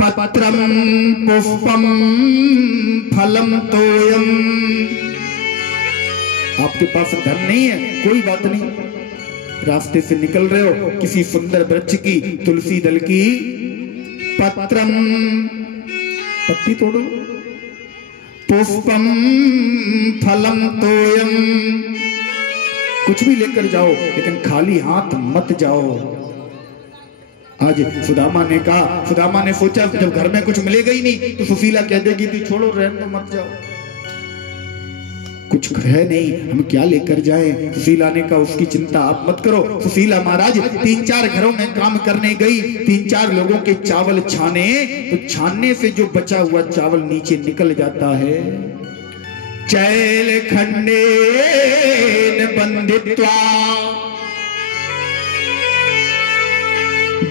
पत्रम पुष्पम फलम तोयम। आपके पास धन नहीं है, कोई बात नहीं, रास्ते से निकल रहे हो, किसी सुंदर वृक्ष की, तुलसी दल की पत्रम, पत्ती तोड़ो, पुष्पम फलम तोयम, कुछ भी लेकर जाओ, लेकिन खाली हाथ मत जाओ। आज सुदामा ने कहा, सुदामा ने सोचा जब घर में कुछ मिलेगा ही नहीं तो सुशीला कह देगी कि छोड़ो, रहने दो, मत जाओ, कुछ है नहीं, हम क्या लेकर जाएं। सुशीला ने कहा उसकी चिंता आप मत करो। सुशीला महाराज 3-4 घरों में काम करने गई, 3-4 लोगों के चावल छाने, तो छानने से जो बचा हुआ चावल नीचे निकल जाता है। चैल खंडेन बंदित्वा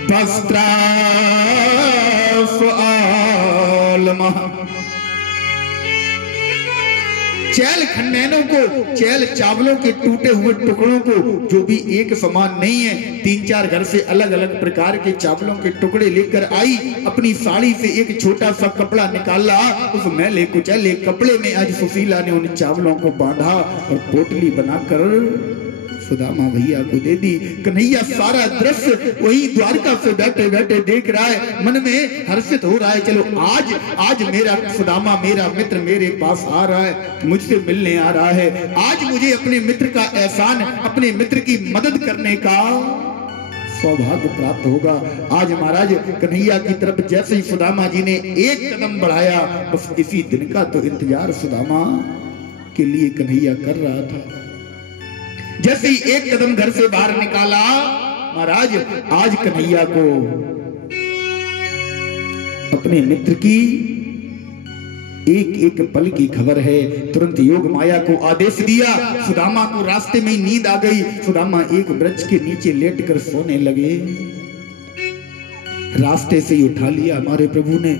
वस्त्राफ आलमः। चैल खंडेनों को, चैल चावलों के टूटे हुए टुकड़ों को, जो भी एक समान नहीं है, 3-4 घर से अलग अलग प्रकार के चावलों के टुकड़े लेकर आई। अपनी साड़ी से एक छोटा सा कपड़ा निकाला, उस मैले कुचैले कपड़े में आज सुशीला ने उन चावलों को बांधा और पोटली बनाकर सुदामा भैया को दे दी। कन्हैया सारा दृश्य वही द्वारका से बैठे बैठे देख रहा है, मन में हर्षित हो रहा है। चलो आज मेरा सुदामा, मेरा मित्र मेरे पास आ रहा है, मुझसे मिलने आ रहा है, आज मुझे अपने मित्र का एहसान, अपने मित्र की मदद करने का सौभाग्य प्राप्त होगा। आज महाराज कन्हैया की तरफ जैसे ही सुदामा जी ने एक कदम बढ़ाया, बस इसी दिन का तो इंतजार सुदामा के लिए कन्हैया कर रहा था। जैसे ही एक कदम घर से बाहर निकाला, महाराज आज कन्हैया को अपने मित्र की एक एक पल की खबर है। तुरंत योग माया को आदेश दिया, सुदामा को रास्ते में नींद आ गई। सुदामा एक वृक्ष के नीचे लेटकर सोने लगे। रास्ते से ही उठा लिया हमारे प्रभु ने।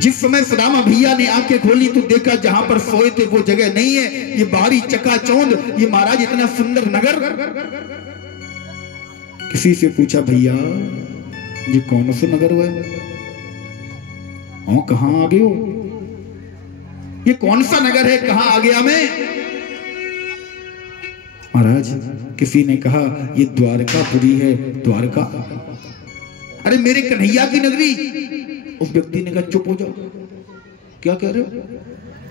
जिस समय सुदामा भैया ने आंखें खोली तो देखा जहां पर सोए थे वो जगह नहीं है। ये बाहरी चकाचौंध, ये महाराज इतना सुंदर नगर। किसी से पूछा, भैया ये कौन सा नगर हुआ है, कहां आ गए हो, ये कौन सा नगर है, कहां आ गया मैं। महाराज किसी ने कहा ये द्वारकापुरी है, द्वारका। अरे मेरे कन्हैया की नगरी। उस व्यक्ति ने कहा चुप हो जाओ, क्या कह रहे हो,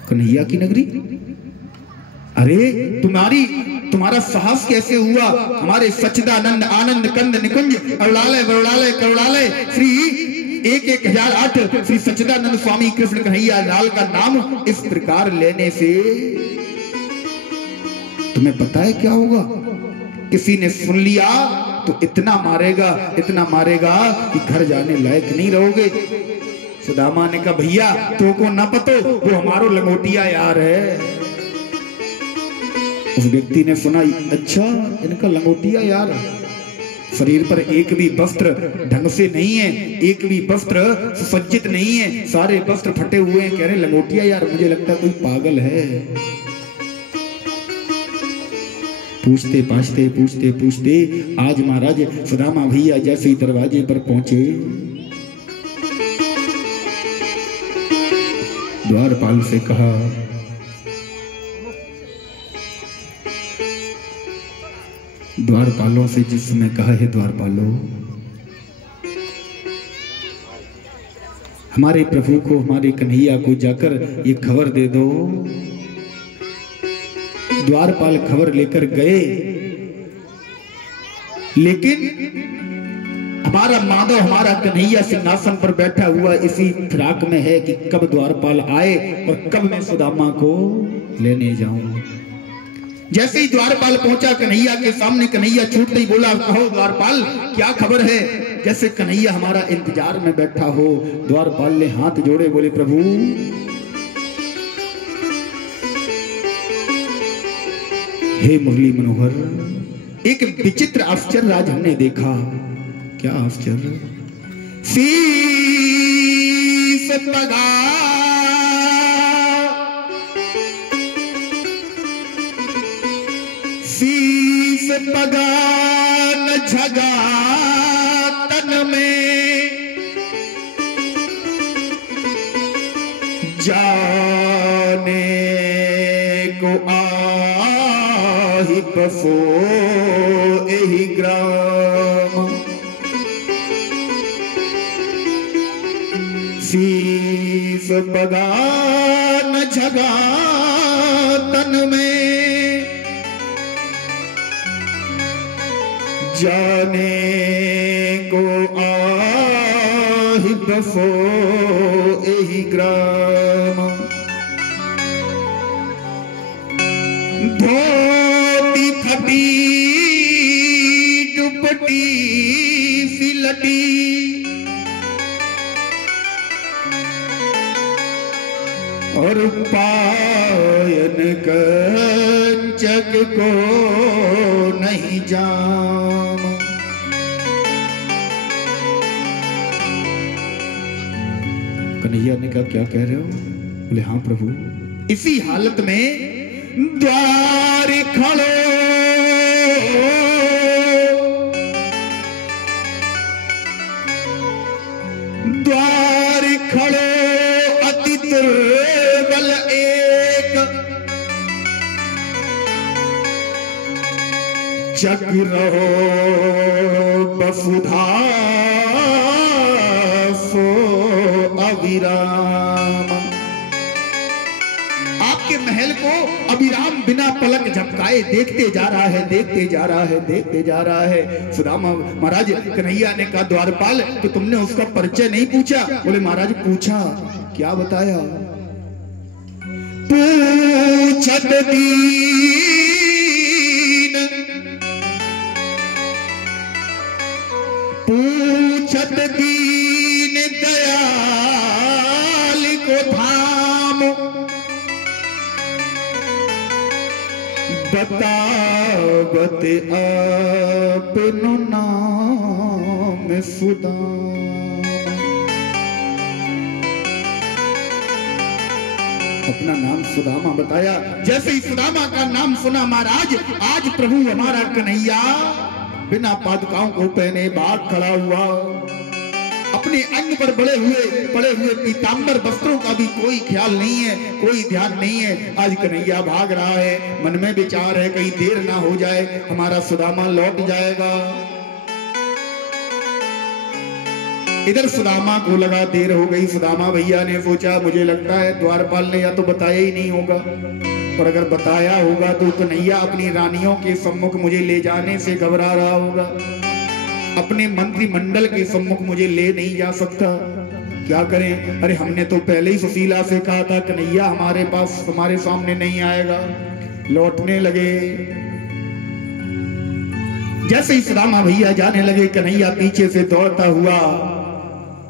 कन्हैया की नगरी। अरे तुम्हारा साहस कैसे हुआ। हमारे सच्चिदानंद आनंद कंद निकुंज अरुणालय वरुणालय करुणालय श्री 1108 श्री सच्चिदानंद स्वामी कृष्ण कन्हैया लाल का नाम इस प्रकार लेने से तुम्हें पता है क्या होगा। किसी ने सुन लिया तो इतना मारेगा कि घर जाने लायक नहीं रहोगे। सुदामा ने कहा भैया तो को ना पतो, वो हमारो लंगोटिया यार है। उस व्यक्ति ने सुना, अच्छा इनका लंगोटिया यार। शरीर पर एक भी वस्त्र ढंग से नहीं है, एक भी वस्त्र सुसज्जित नहीं है, सारे वस्त्र फटे हुए हैं। कह रहे लंगोटिया यार, मुझे लगता है कोई पागल है। पूछते आज महाराज सुदामा भैया जैसे ही दरवाजे पर पहुंचे, द्वारपाल से कहा, द्वारपालों से जिसने कहा है, द्वारपालों हमारे प्रभु को, हमारे कन्हैया को जाकर ये खबर दे दो। द्वारपाल खबर लेकर गए, लेकिन हमारा माधव, हमारा कन्हैया सिंहासन पर बैठा हुआ इसी फिराक में है कि कब द्वारपाल आए और कब मैं सुदामा को लेने जाऊं। जैसे ही द्वारपाल पहुंचा कन्हैया के सामने, कन्हैया छूटते ही बोला, कहो द्वारपाल क्या खबर है। जैसे कन्हैया हमारा इंतजार में बैठा हो, द्वारपाल ने हाथ जोड़े, बोले प्रभु हे मुरली मनोहर, एक विचित्र आश्चर्य आज हमने देखा। क्या आश्चर्य। शीश पगा शीश पगान झगा तन में जाने को आही बसो एही ग्राम शीस बगान जगा तन में जाने को आही बसो एही ग्राम धोती फटी दुपट्टी सिलटी और पायन कंचक को नहीं जाम। कन्हैया ने कहा क्या कह रहे हो? बोले हाँ प्रभु। इसी हालत में द्वार खड़ो द्वार खड़ो अति दुर्बल एक जग रहो वसुधा सो अविराम। आपके महल को अविराम बिना पलक झपकाए देखते जा रहा है, देखते जा रहा है, देखते जा रहा है। सुदामा महाराज कन्हैया ने कहा द्वारपाल कि तुमने उसका परिचय नहीं पूछा? बोले महाराज पूछा। क्या बताया? पूछत दीन पूछत दीन दयाल को धाम बतावत अपनो नाम सुदाम। अपना नाम सुदामा बताया। जैसे ही सुदामा का नाम सुना महाराज, आज प्रभु हमारा कन्हैया बिना पादुकाओं को पहने भाग खड़ा हुआ। अपने अंग पर पड़े हुए पीतांबर वस्त्रों का भी कोई ख्याल नहीं है, कोई ध्यान नहीं है। आज कन्हैया भाग रहा है, मन में विचार है कहीं देर ना हो जाए, हमारा सुदामा लौट जाएगा। इधर सुदामा को लगा देर हो गई। सुदामा भैया ने सोचा मुझे लगता है द्वारपाल ने या तो बताया ही नहीं होगा, और अगर बताया होगा तो कन्हैया अपनी रानियों के सम्मुख मुझे ले जाने से घबरा रहा होगा, अपने मंत्रिमंडल के सम्मुख मुझे ले नहीं जा सकता। क्या करें? अरे हमने तो पहले ही सुशीला से कहा था कन्हैया हमारे पास हमारे सामने नहीं आएगा। लौटने लगे। जैसे ही सुदामा भैया जाने लगे, कन्हैया पीछे से दौड़ता हुआ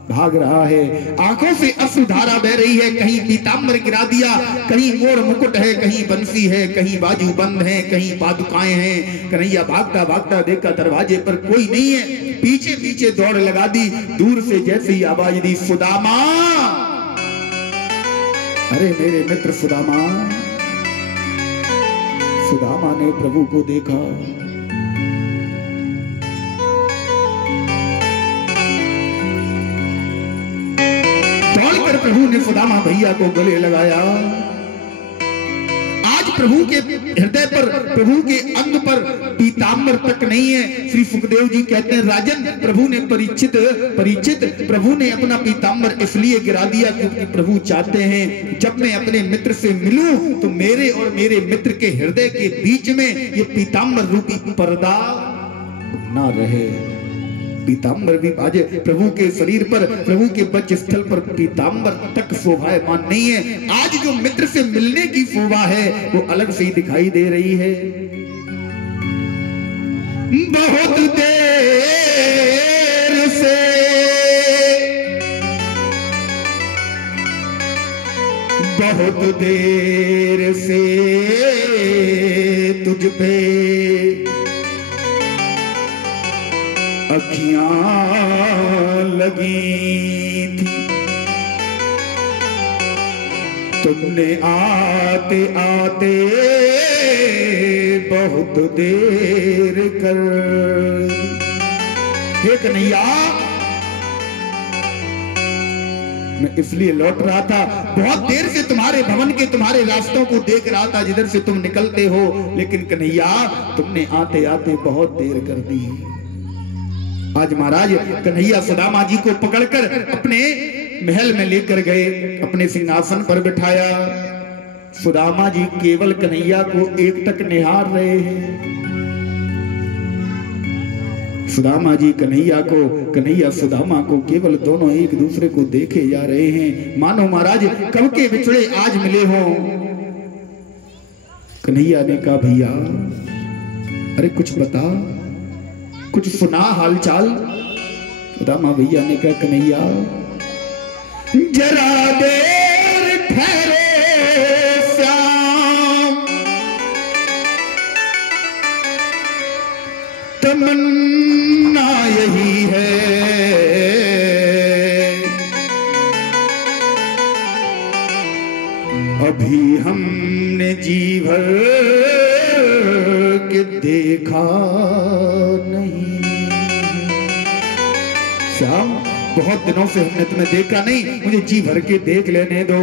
भाग रहा है। आंखों से अश्रुधारा बह रही है। कहीं पीतांबर गिरा दिया, कहीं मोर मुकुट है, कहीं बंसी है, कहीं बाजू बंद है, कहीं पादुकाएं हैं। कन्हैया भागता भागता देखा दरवाजे पर कोई नहीं है, पीछे पीछे दौड़ लगा दी। दूर से जैसे ही आवाज दी सुदामा, अरे मेरे मित्र सुदामा। सुदामा ने प्रभु को देखा। प्रभु ने सुदामा भैया को गले लगाया। आज प्रभु के हृदय पर, प्रभु के अंग पर पीतांबर तक नहीं है। श्री सुखदेव जी कहते हैं राजन, प्रभु ने परीक्षित प्रभु ने अपना पीतांबर इसलिए गिरा दिया क्योंकि प्रभु चाहते हैं जब मैं अपने मित्र से मिलूं तो मेरे और मेरे मित्र के हृदय के बीच में ये पीतांबर रूपी पर्दा ना रहे। पीतांबर भी आज प्रभु के शरीर पर, प्रभु के वक्ष स्थल पर पीतांबर तक शोभायमान नहीं है। आज जो मित्र से मिलने की शोभा है वो अलग से ही दिखाई दे रही है। बहुत देर से बहुत देर से तुझ पे अखियां लगी थी, तुमने आते आते बहुत देर कर। हे कन्हैया, मैं इसलिए लौट रहा था, बहुत देर से तुम्हारे भवन के तुम्हारे रास्तों को देख रहा था जिधर से तुम निकलते हो, लेकिन कन्हैया तुमने आते आते बहुत देर कर दी। आज महाराज कन्हैया सुदामा जी को पकड़कर अपने महल में लेकर गए, अपने सिंहासन पर बिठाया। सुदामा जी केवल कन्हैया को एकटक निहार रहे हैं। सुदामा जी कन्हैया को, कन्हैया सुदामा को, केवल दोनों एक दूसरे को देखे जा रहे हैं, मानो महाराज कब के बिछड़े आज मिले हो। कन्हैया ने कहा भैया अरे कुछ बता, कुछ सुना हालचाल। सुदामा भैया ने कहा कन्हैया जरा देर ठहरे श्याम, तमन्ना यही है अभी हमने जी भर के देखा नहीं। श्याम बहुत दिनों से हमने तुम्हें देखा नहीं, मुझे जी भर के देख लेने दो।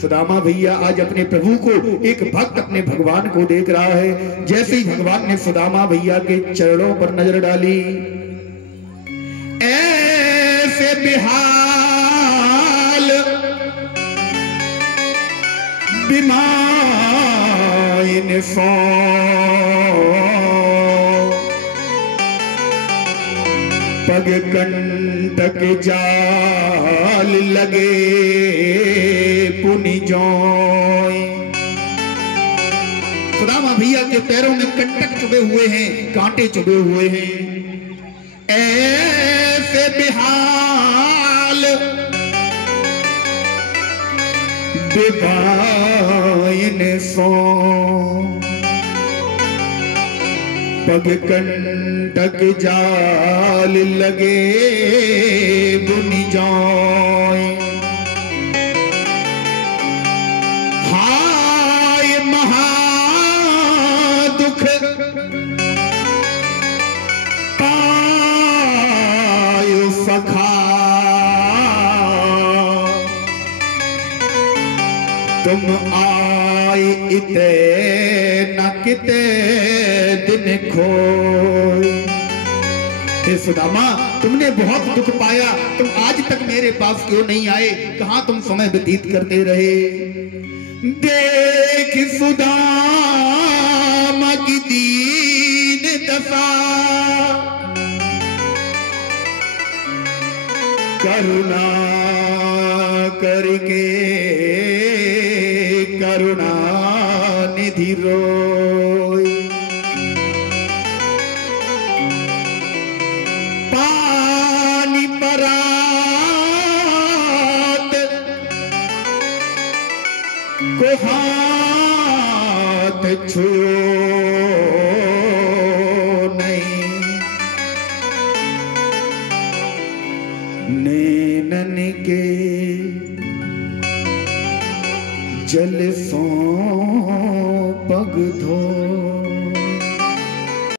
सुदामा भैया आज अपने प्रभु को, एक भक्त अपने भगवान को देख रहा है। जैसे ही भगवान ने सुदामा भैया के चरणों पर नजर डाली, ऐसे बेहाल बिमाइन सो पग कंटक जाल लगे पुनि जोय। सुदामा भैया के पैरों में कंटक चुभे हुए हैं, कांटे चुभे हुए हैं। ऐसे बेहाल बेबाइन सो पग कंटक जाल लगे बुनि जाय। हाय महादुख पायो सखा, तुम आए इते न किते दिन खोए। हे सुदामा तुमने बहुत दुख पाया, तुम आज तक मेरे पास क्यों नहीं आए, कहां तुम समय व्यतीत करते रहे। देख सुदामा की दीन दशा, करुणा करके करुणा निधि रोय। पानी परात को हाथ छू नहीं, नैनन के जल सो पग धो।